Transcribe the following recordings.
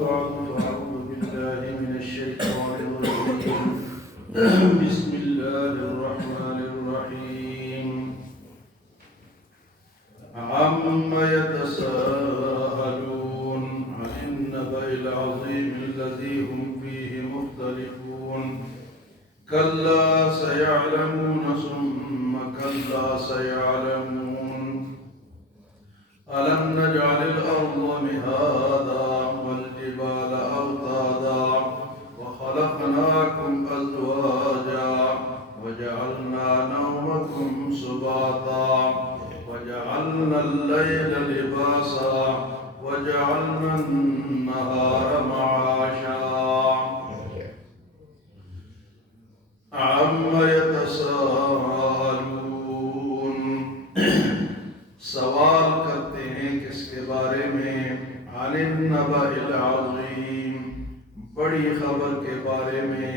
بعد فأعوذ بالله من الشيطان الرجيم بسم الله الرحمن الرحيم عما يتساءلون عن النبأ العظيم الذي هم فيه مختلفون كلا سيعلمون ثم كلا سيعلمون ألم نجعل الأرض مهادا والجبال أوتادا وخلقناكم أزواجا وجعلنا نومكم سباتا وجعلنا الليل لباسا وجعلنا النهار معاشا عما يتساءلون سوال کرتے ہیں کس کے بارے میں؟ عن النبأ العظیم، بڑی خبر کے بارے میں،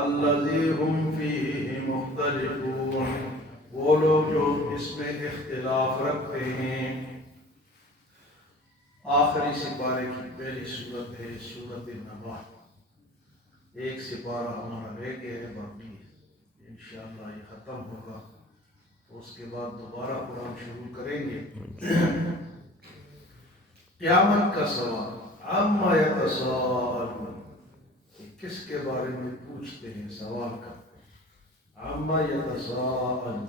الذی هم فیہ مختلفون، وہ لوگ جو اس میں اختلاف رکھتے ہیں۔ آخری سپارے کی پہلی صورت ہے سورۃ النبأ۔ ایک سپارہ ہمارا رہ گیا ہے، باقی انشاءاللہ یہ ختم ہوگا تو اس کے بعد دوبارہ قرآن شروع کریں گے۔ قیامت کا سوال، عما یتساءلون، کس کے بارے میں پوچھتے ہیں، سوال کا۔ عما یتساءلون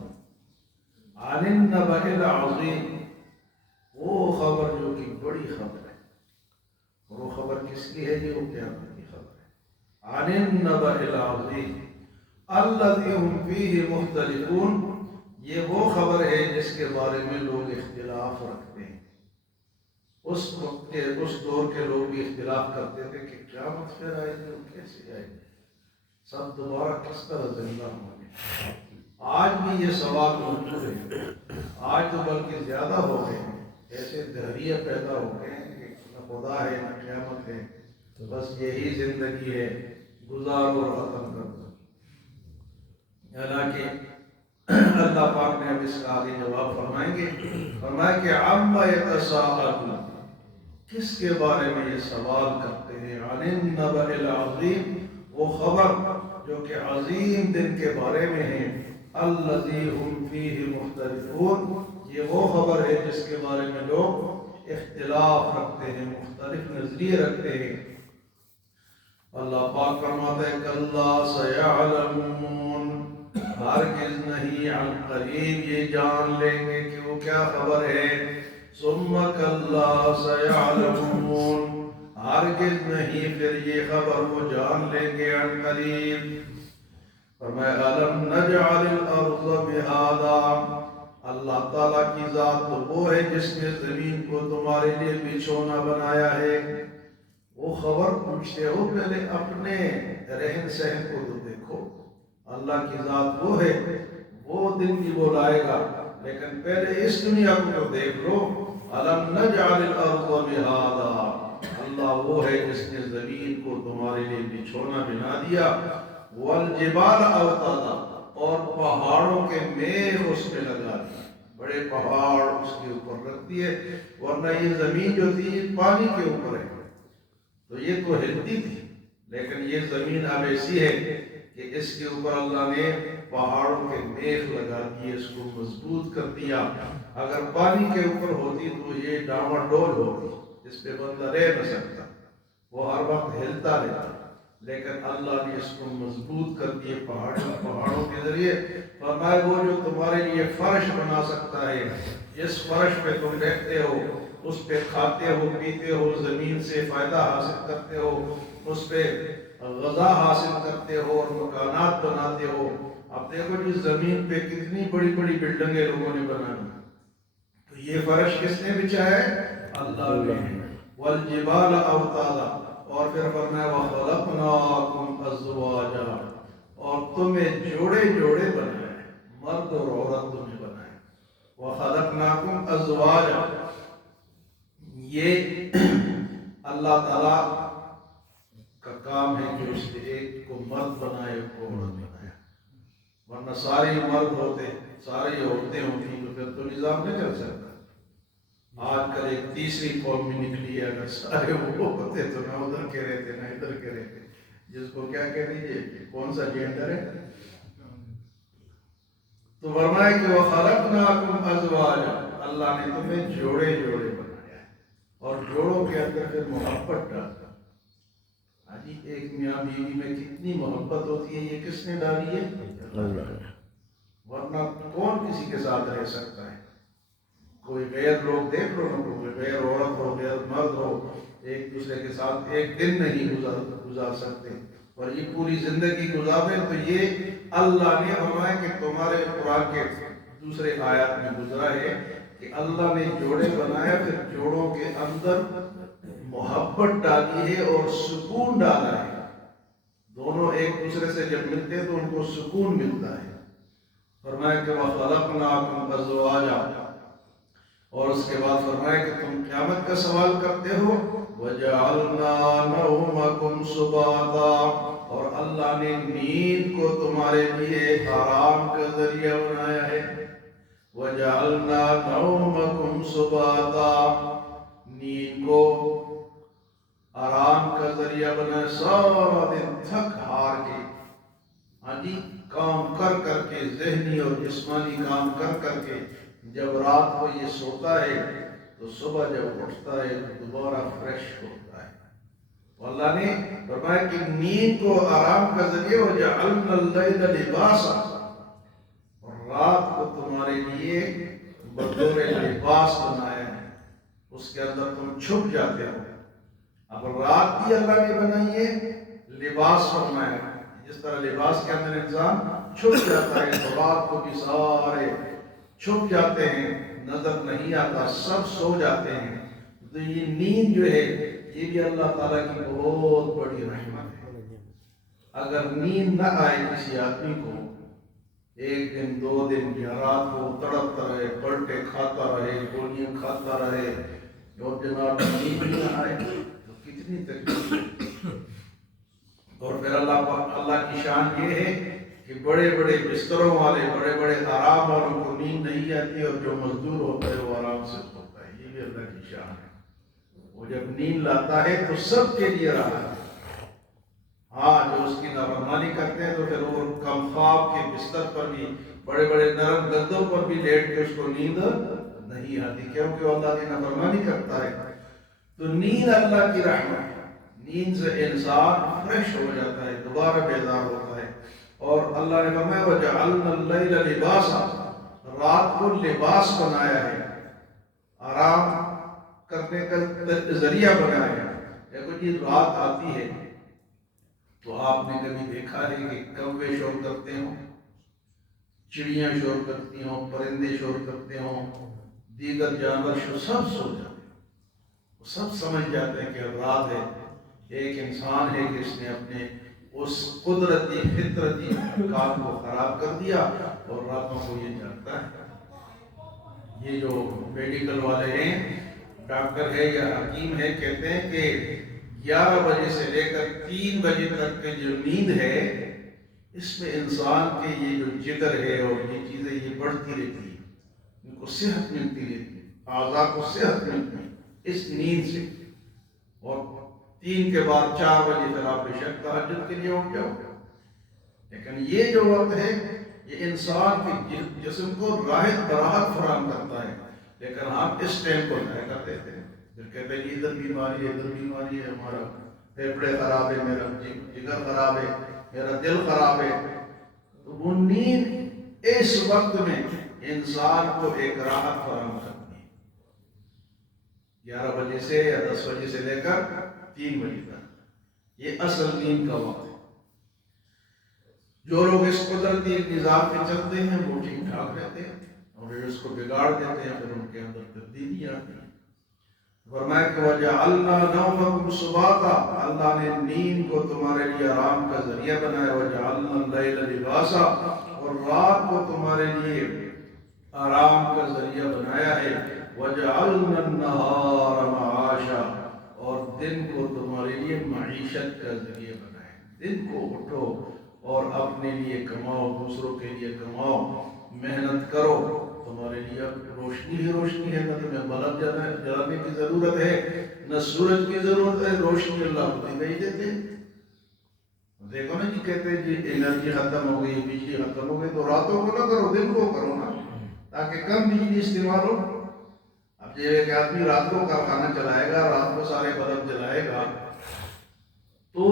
عن النبأ العظیم، وہ خبر جو کہ بڑی خبر ہے، اور وہ خبر کس کی ہے؟ جو قیامت کی خبر ہے۔ عن النبأ العظیم الذی هم فیہ مختلفون، یہ وہ خبر ہے جس کے بارے میں لوگ اختلاف رکھتے ہیں۔ اس دور کے لوگ بھی اختلاف کرتے تھے کہ قیامت پھر آئے گی اور کیسے آئے گی، سب دوبارہ کس طرح زندہ ہوں گے۔ آج بھی یہ سوال موجود ہے، آج تو بلکہ زیادہ ہو گئے ہیں، ایسے دہریے پیدا ہو گئے ہیں کہ نہ خدا ہے نہ قیامت ہے، بس یہی زندگی ہے، گزار اور ختم کر دو۔ حالانکہ اللہ پاک نے اب اس کا آگے جواب فرمائیں گے، فرمایا کہ عما یتساءلون، کس کے بارے میں یہ سوال کرتے ہیں؟ عن النبأ العظیم، وہ خبر جو کہ عظیم دن کے بارے میں ہے، الذی هم فیہ مختلفون، یہ وہ خبر ہے جس کے بارے میں لوگ اختلاف رکھتے ہیں، مختلف نظریے رکھتے ہیں۔ اللہ پاک فرماتا ہے کلا سیعلمون، ہرگز نہیں، عن قریب یہ جان لیں گے کہ وہ کیا خبر ہے۔ ثم کلا سیعلمون، ہرگز نہیں پھر یہ خبر وہ جان لیں گے عن قریب۔ فرمایا الم نجعل الارض مہادا، اللہ تعالیٰ کی ذات تو وہ ہے جس نے زمین کو تمہارے لیے بچھونا بنایا ہے۔ وہ خبر پوچھتے ہو، پہلے اپنے رہن سہن کو تو دیکھو۔ اللہ کی ذات وہ ہے، وہ دن بھی وہ لائے گا، لیکن پہلے اس دنیا کو تو دیکھ لو۔ الم نجعل الارض مہادا، اللہ وہ ہے جس نے زمین کو تمہارے لیے بچھونا بنا دیا۔ والجبال اوتادا، اور پہاڑوں کے میخ اس پہ لگا دیے، بڑے پہاڑ اس کے اوپر رکھ دیے، ورنہ یہ زمین جو تھی پانی کے اوپر ہے تو یہ تو ہلتی تھی، لیکن یہ زمین اب ایسی ہے کہ اس کے اوپر اللہ نے پہاڑوں کے میخ لگا دیے، اس کو مضبوط کر دیا۔ اگر پانی کے اوپر ہوتی تو یہ ڈاما ڈول ہوتی، اس پہ بندہ رہ نہ سکتا، وہ ہر وقت ہلتا رہتا، لیکن اللہ نے اس کو مضبوط کر دیے پہاڑوں کے ذریعے۔ فرمایا وہ جو تمہارے لیے فرش بنا سکتا ہے، اس فرش پہ تم بیٹھتے ہو، اس پہ کھاتے ہو پیتے ہو، زمین سے فائدہ حاصل کرتے ہو، اس پہ غذا حاصل کرتے ہو اور مکانات بناتے ہو۔ اب دیکھو جس زمین پہ کتنی بڑی بڑی بلڈنگیں لوگوں نے بنائی، تو یہ فرش کس نے بچھا ہے؟ اللہ نے۔ والجبال اوتادا، اور پھر فرمایا وَخَلَقْنَاكُمْ أَزْوَاجًا، اور تمہیں جوڑے جوڑے بنائے، مرد اور عورت تمہیں بنائے۔ وَخَلَقْنَاكُمْ أَزْوَاجًا، یہ اللہ تعالیٰ کا کام ہے کہ اس نے ایک کو مرد بنائے، ایک کو عورت بنایا، ورنہ سارے مرد ہوتے، ساری عورتیں ہوتی تو پھر تو نظام نہیں چل سکتا۔ آج کل ایک تیسری قوم بھی نکلی ہے، اگر سارے وہ ہوتے تو نہ ادھر کے رہتے نہ ادھر کے رہتے، جس کو کیا کہہ دیجیے، کون سا جینڈر ہے؟ تو فرمایا کہ وَخَلَقْنَاكُمْ أَزْوَاجًا، اللہ نے تمہیں جوڑے جوڑے بنایا ہے، اور جوڑوں کے اندر پھر محبت ڈالتا ہے۔ جی ایک میاں بیوی میں کتنی محبت ہوتی ہے، یہ کس نے ڈالی ہے؟ اللہ نے، ورنہ کون کسی کے ساتھ رہ سکتا ہے؟ کوئی غیر لوگ دیکھ لو نا، کوئی غیر عورت ہو، غیر مرد ہو، ایک دوسرے کے ساتھ ایک دن نہیں گزار سکتے، اور یہ پوری زندگی گزارے تو یہ اللہ نے فرمایا کہ تمہارے قرآن کے دوسرے آیات میں گزرا ہے کہ اللہ نے جوڑے بنایا، پھر جوڑوں کے اندر محبت ڈالی ہے اور سکون ڈالا ہے۔ دونوں ایک دوسرے سے جب ملتے ہیں تو ان کو سکون ملتا ہے۔ فرمایا کہ وَخَلَقْنَاكُمْ أَزْوَاجًا، اور اس کے بعد فرمایا کہ تم قیامت کا سوال کرتے ہو، وَجَعَلْنَا نَوْمَكُمْ سُبَاتًا، اور اللہ نے نیند کو تمہارے لیے آرام کا ذریعہ بنایا ہے۔ وَجَعَلْنَا نَوْمَكُمْ سُبَاتًا، نیند کو آرام کا ذریعہ بنایا۔ سارا دن تھک ہار کے، ہاں جی، کام کر کر کے، ذہنی اور جسمانی کام کر کر کے جب رات کو یہ سوتا ہے تو صبح جب اٹھتا ہے تو دوبارہ فریش ہوتا ہے۔ اللہ نے فرمایا کہ نیند کو آرام کا ذریعہ، وَجَعَلْنَا اللَّيْلَ لِبَاسًا، اور رات کو تمہارے لیے بطور لباس بنایا ہے، اس کے اندر تم چھپ جاتے ہو۔ اب رات بھی اللہ نے بنائی ہے لباس فرمایا، جس طرح لباس کے اندر انسان چھپ جاتا ہے تو رات کو بھی سارے چھپ جاتے ہیں، نظر نہیں آتا، سب سو جاتے ہیں۔ تو یہ نیند جو ہے یہ بھی اللہ تعالیٰ کی بہت بڑی رحمت ہے۔ اگر نیند نہ آئے کسی آدمی کو، ایک دن دو دن یا رات کو تڑپتا رہے، پلٹے کھاتا رہے، گولیاں کھاتا رہے، اور جناب نیند نہ آئے تو کتنی تکلیف ہے۔ اور پھر اللہ کی شان یہ ہے کہ بڑے بڑے بستروں والے، بڑے بڑے آرام والوں کو نیند نہیں آتی، اور جو مزدور ہوتا ہے وہ آرام سے سوتا ہے۔ یہ بھی اللہ کی شان ہے، وہ جب نیند لاتا ہے تو سب کے لیے راحت ہے۔ ہاں، جو اس کی نافرمانی کرتے ہیں تو پھر وہ کم خواب کے بستر پر بھی، بڑے بڑے نرم گدوں پر بھی لیٹ کے اس کو نیند نہیں آتی، کیونکہ وہ اللہ کی نافرمانی کرتا ہے۔ تو نیند اللہ کی رحمت ہے، نیند سے انسان فریش ہو جاتا ہے، دوبارہ بیدار ہوتا ہے۔ اور اللہ نے فرمایا وَجَعَلْنَا اللَّيْلَ لِبَاسًا، رات کو لباس بنایا ہے، آرام کرنے کا ذریعہ بنایا ہے۔ دیکھو جی، رات آتی ہے تو آپ نے کبھی دیکھا ہے کہ کوے شور کرتے ہوں، چڑیاں شور کرتی ہوں، پرندے شور کرتے ہوں، دیگر جانور سب سو جاتے ہیں، سب سمجھ جاتے ہیں کہ اب رات ہے۔ ایک انسان ہے کہ اس نے اپنے اس قدرتی فطرتی کام کو خراب کر دیا، اور راتوں کو یہ جاگتا ہے۔ یہ جو میڈیکل والے ہیں، ڈاکٹر ہے یا حکیم ہے، کہتے ہیں کہ 11 بجے سے لے کر 3 بجے تک کی جو نیند ہے، اس میں انسان کے یہ جو جگر ہے اور یہ چیزیں یہ بڑھتی رہتی ہیں، ان کو صحت ملتی رہتی ہے، اعضاء کو صحت ملتی ہے اس نیند سے۔ اور 3 کے بعد 4 بجے پھر آپ بے شک تہجد کے لیے اٹھ جاؤ۔ لیکن یہ جو وقت ہے یہ انسان کے جسم کو راحت براحت فراہم کرتا ہے، لیکن ہم اس ٹائم کو ضائع کر دیتے ہیں۔ پھر کہتے ہیں ادھر بیماری ہے، ادھر بیماری ہے، ہمارا پھیپھڑے خراب ہے، میرا جگر خراب ہے، میرا دل خراب ہے۔ تو وہ نیند اس وقت میں انسان کو ایک راحت فراہم کرتی ہے، 11 بجے سے یا 10 بجے سے لے کر 3 بجے تک، یہ اصل نیند کا وقت ہے۔ جو لوگ اس قدرتی نظام پہ چلتے ہیں وہ ٹھیک ٹھاک رہتے ہیں، اور جو اس کو بگاڑ دیتے ہیں پھر ان کے اندر تبدیلی آتی ہے۔ فرمایا کہ وَجَعَلْنَا نَوْمَكُمْ سُبَاتًا، اللہ نے نیند کو تمہارے لیے آرام کا ذریعہ بنایا۔ وَجَعَلْنَا اللَّيْلَ لِبَاسًا، اور رات کو تمہارے لیے آرام کا ذریعہ بنایا ہے۔ وَجَعَلْنَا النَّهَارَ مَعَاشًا، اور دن کو تمہارے لیے معیشت کا ذریعہ بنایا ہے۔ دن کو اٹھو اور اپنے لیے کماؤ، دوسروں کے لیے کماؤ، محنت کرو، تم تمہارے لیے روشنی ہی روشنی ہے، نہ تمہیں بلب جلانے کی ضرورت ہے، نہ سورج کی ضرورت ہے، روشنی اللہ کو نہیں دیتے۔ دیکھو نا جی، کہتے ہیں جی انرجی ختم ہو گئی، بجلی ختم ہو گئی، تو راتوں کو نہ کرو، دن کو کرو نا، تاکہ کم بجلی استعمال ہو۔ اب یہ ایک آدمی رات کو کارخانہ چلائے گا، رات کو سارے بلب جلائے گا، تو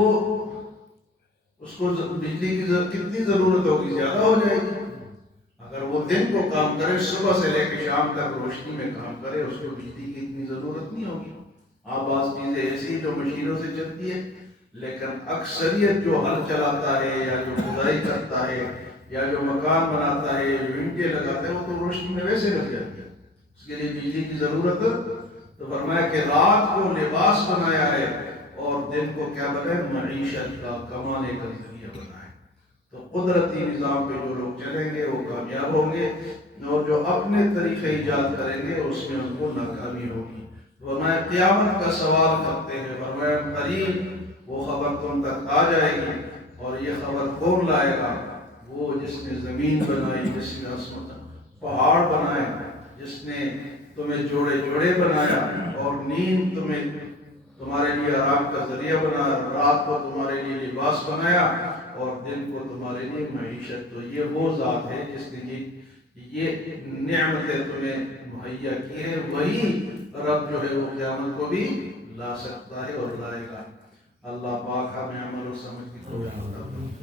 اس کو بجلی کی کتنی ضرورت ہوگی؟ زیادہ ہو جائے گی۔ اگر وہ دن کو کام کرے، صبح سے لے کے شام تک روشنی میں کام کرے، اس کو بجلی کی اتنی ضرورت نہیں ہوگی۔ بعض چیزیں ایسی جو مشینوں سے چلتی ہے، لیکن اکثریت جو ہل چلاتا ہے یا جو کھدائی کرتا ہے یا جو مکان بناتا ہے، جو اینٹیں لگاتا ہے، وہ تو روشنی میں ویسے لگ جاتی ہے، اس کے لیے بجلی کی ضرورت۔ تو فرمایا کہ رات کو لباس بنایا ہے اور دن کو کیا بنائے؟ معیشت کا، کمانے کا ذریعہ بنائے۔ تو قدرتی نظام پہ جو لوگ چلیں گے وہ کامیاب ہوں گے، اور جو اپنے طریقے ایجاد کریں گے اس میں ان کو ناکامی ہوگی۔ فرمایا قیامت کا سوال کرتے ہیں، فرمایا قریب وہ خبر تم تک آ جائے گی، اور یہ خبر کون لائے گا؟ وہ جس نے زمین بنائی، جس نے پہاڑ بنائے، جس نے تمہیں جوڑے جوڑے بنایا، اور نیند تمہارے لیے آرام کا ذریعہ بنایا، رات کو تمہارے لیے لباس بنایا، اور دن کو تمہارے لیے معیشت۔ تو یہ وہ ذات ہے جس نے یہ نعمتیں تمہیں مہیا کی ہے، وہی رب جو ہے وہ قیامت کو بھی لا سکتا ہے اور لائے گا۔ اللہ پاک ہمیں عمل و سمجھ کی توفیق عطا فرمائے۔